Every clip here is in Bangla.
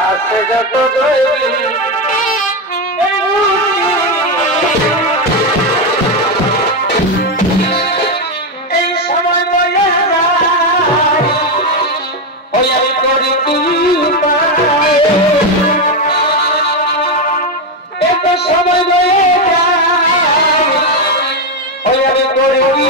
আসে যত জয়ী এই সময় বয়ে যায় ওই আমি করি কি এত সময় বয়ে যায় ওই আমি করি কি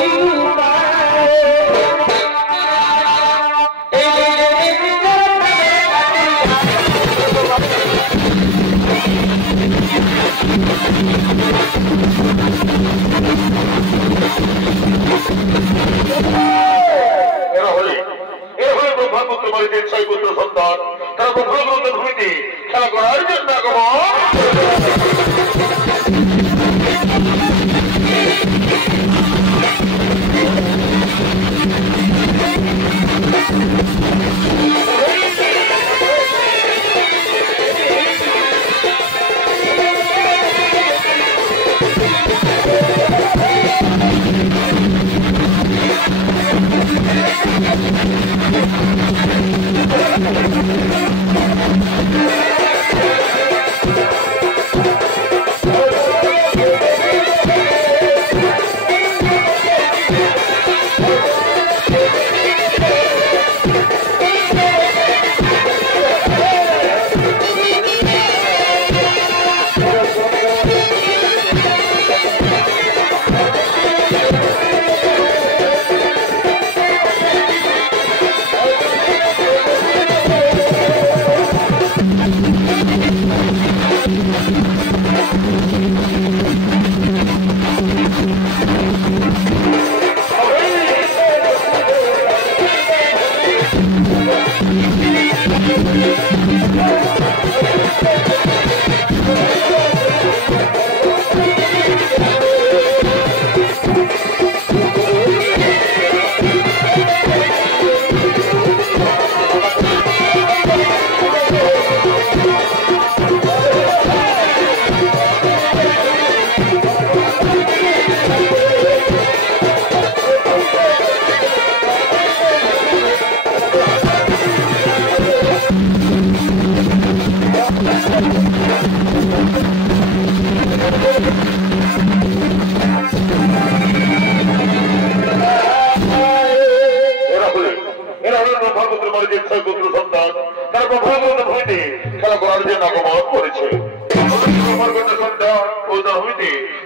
সন্তান তারা ব্রহ্মপুত্র ভূমিতে খেলা করার জন্য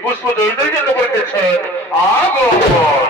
পুষ্প জয়ীদের জন্য করতেছেন আগমন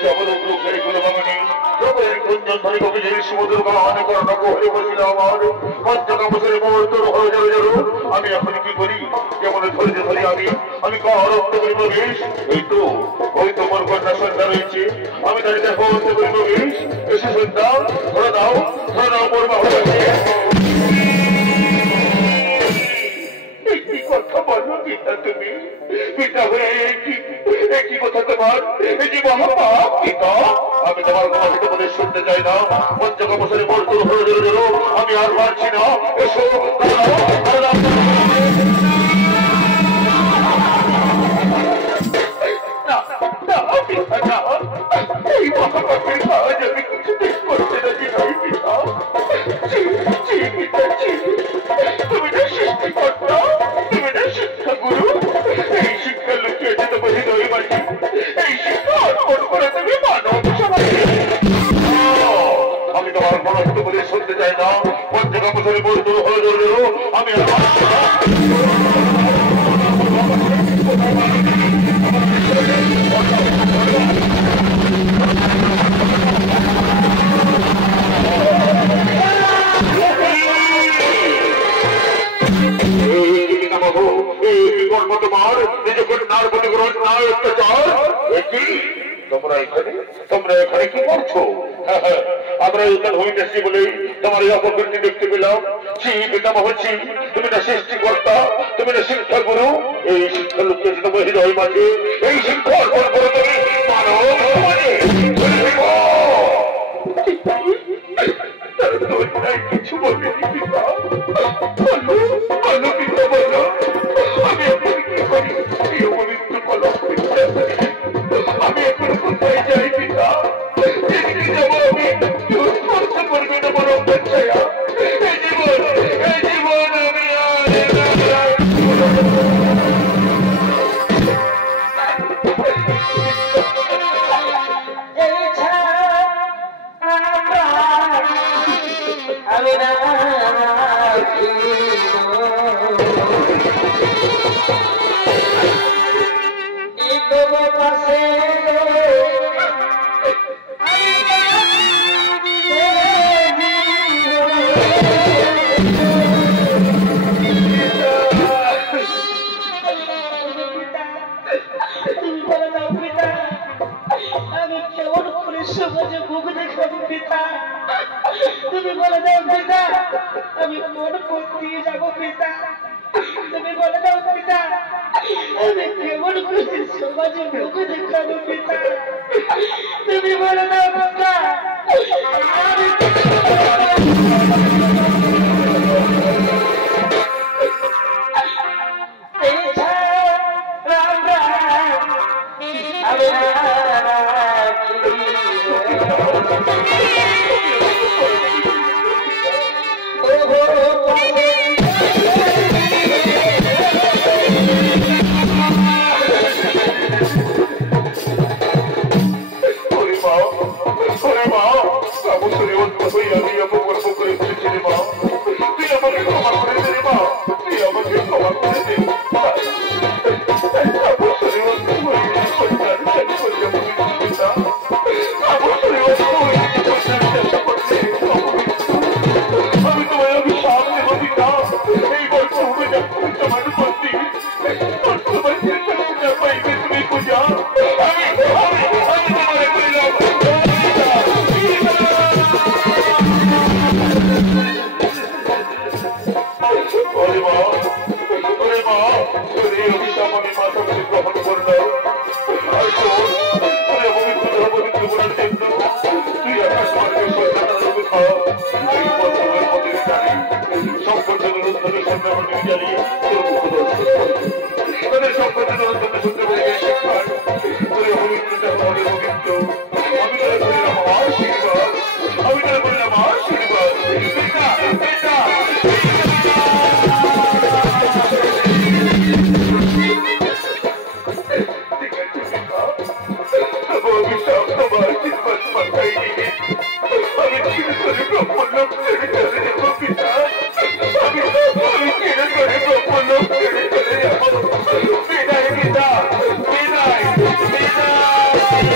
কেমন লোকের গুলো বাগানে লোকের কুঞ্জন ধরে কবিদের সমুদ্র গান করণ কোহরে বসিল আমার পঞ্চকা বছরে মোর হয়ে যাবে জরু আমি এখন কি করি কেমন ধৈর্য ধরে আমি কারক্ত করি প্রবেশ ওই তো মোর কন্যা সন্ধ্যা রয়েছে আমি তাদের দেখো করি প্রবেশ এসে সন্ধ্যা ধরে দাও মোর বাবু কথা বলো পিতা তুমি পিতা হয়ে একই কথা তোমার যে মহাপাপ পিতা আমি তোমার কথা তোমাদের শুনতে চাই না পঞ্চকা বছরে মর্ত আমি আর পারছি না এসো এই মহাপাপের কাজ আমি কিছুতেই করতে রাজি নই পিতা তুমি না সৃষ্টিকর্তা তুমি না শিক্ষা গুরু এই শিক্ষা লুকিয়েছে তোমার হৃদয় মাটি এই শিক্ষা অর্পণ করে তুমি মানব সমাজে আমি তোমার মনস্থ বলে শুনতে চাই না পঞ্চকা বছরে বলতো হয়ে আমি তোমরা এখানে কি করছো আমরা এখানে হইতেছি বলে তোমার এই অপকৃতি দেখতে পেলাম তুমি না সৃষ্টিকর্তা তুমি না শিক্ষা গুরু এই শিক্ষা লোককে তোমার হৃদয় মাঝে এই শিক্ষা অর্পণ করে তুমি মানব সমাজে কিছু বলবেনি পিতা বলো পিতা বলো আমি এখন কি করি এই অপবিত্র কলম আমি এখন কোথায় যাই পিতা যেদিকে যাবো আমি কেউ স্পর্শ করবে না বড় অপেক্ষায়া এই জীবন আমি সমাজে মুখ দেখাবো পিতা তুমি বলে দাও পিতা আমি কোন পথ দিয়ে যাবো পিতা তুমি বলে দাও পিতা আমি কেমন করে সমাজে মুখ দেখাবো পিতা তুমি বলে দাও পিতা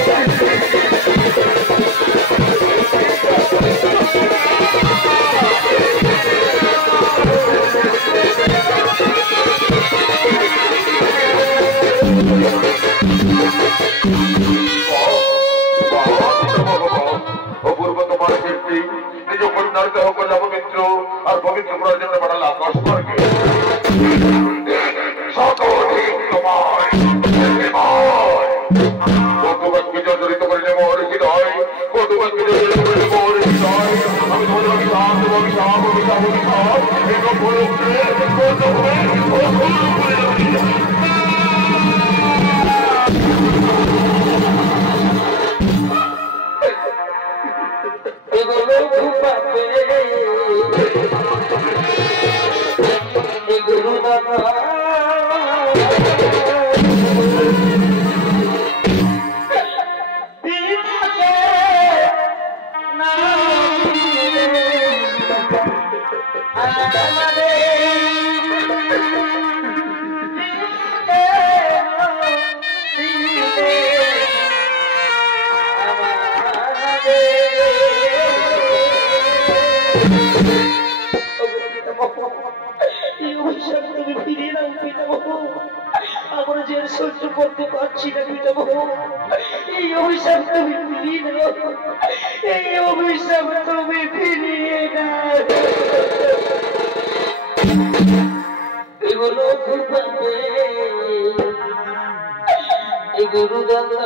Bye. অপূর্ব তোমার কীর্তি নিজ কন্যার দেহ করলে পবিত্র আর পবিত্র করার জন্য পাঠাল আকাশ মার্গে সকঠিক তোমার কৌতুবাক্যে জর্জরিত করিলে মোর হৃদয় কৌতুবাক্যে জর্জরিত করিলে মোর হৃদয় আমি তোমাদের অভিশাপ অভিশাপ অভিশাপ অভিশাপ এবং বলুকে এগুলো ঘুমাবে এগুলো বাবা তুমি ফিরিয়ে নাও পিতামহ আমরা যে সহ্য করতে পারছি না পিতামহ এই অভিশাপ তুমি ফিরিয়ে নাও এই অভিশাপ তুমি ফিরিয়ে নাও এগুলো ঘুমাবে এগুলো দাদা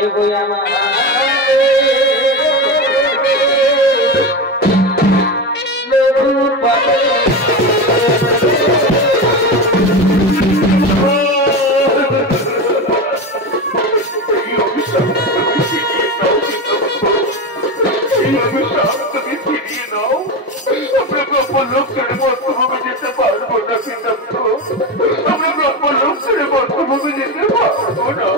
এগো আমার লোকের বর্তমানে যেতে পারবো না সিদ্ধান্ত আমরা ব্রহ্ম লোকের বর্তমানে যেতে পারবো না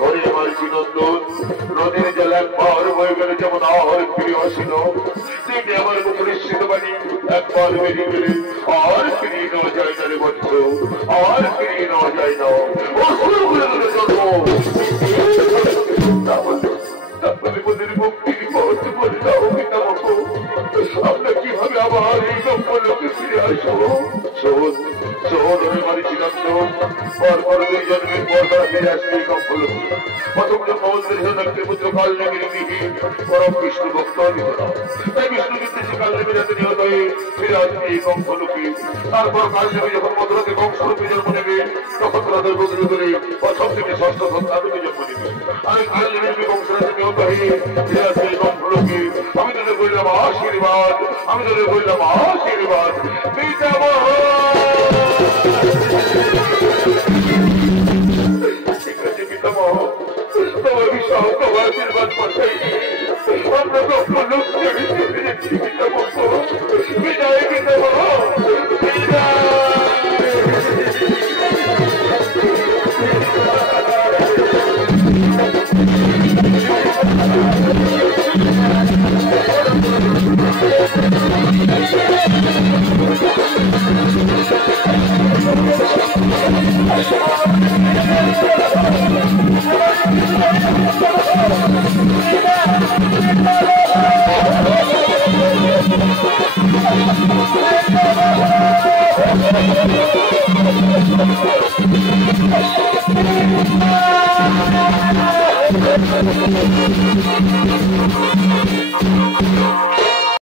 ওরে আমার চিনন্দন নদীর জল একবার বয়ে গেলে যেমন আহর ফিরে আসিল তেমনি আমার মুখ নিশ্চিত বাণী একবার বেরিয়ে গেলে আর ফিরিয়ে নেওয়া যায় না রে বন্ধ আর ফিরিয়ে নেওয়া যায় না অসুর হয়ে গেল জন্ম তারপরে বদের মুক্তির পথ বলে দাও পিতামহ আমরা কিভাবে আবার এই গল্পলোকে ফিরে আসবো সহোদরে বাড়ি চিরন্তন পরপর দুই জন্মের পর তারা ফিরে আসবে এই গল্পলোকে প্রথম জন্মের হিরণ্যের পুত্র কালনেমির বিহীন পরম বিষ্ণু ভক্ত নিহত তাই বিষ্ণু বিদ্বেষী কালনেমির হাতে নিহত হয়ে ফিরে আসবে এই গল্পলোকে তারপর কালনেমি যখন মধুরাতে কংসরূপে জন্ম নেবে তখন তাদের বদলে করে প্রথম থেকে ষষ্ঠ সন্তানরূপে জন্ম নেবে আর কালনেমির কংসরাতে নিহত হয়ে ফিরে আসবে এই গল্পলোকে আমি তোদের বললাম আশীর্বাদ আমি তোদের বললাম আশীর্বাদ পিতামহ ঠিক আছে পিতামহ তোমার বিশাল তোমার আশীর্বাদ পাঠাই আমরা গল্প লোক ছেড়ে চলে যাচ্ছি পিতামহ বিদায় পিতামহ বিদায় Thank you.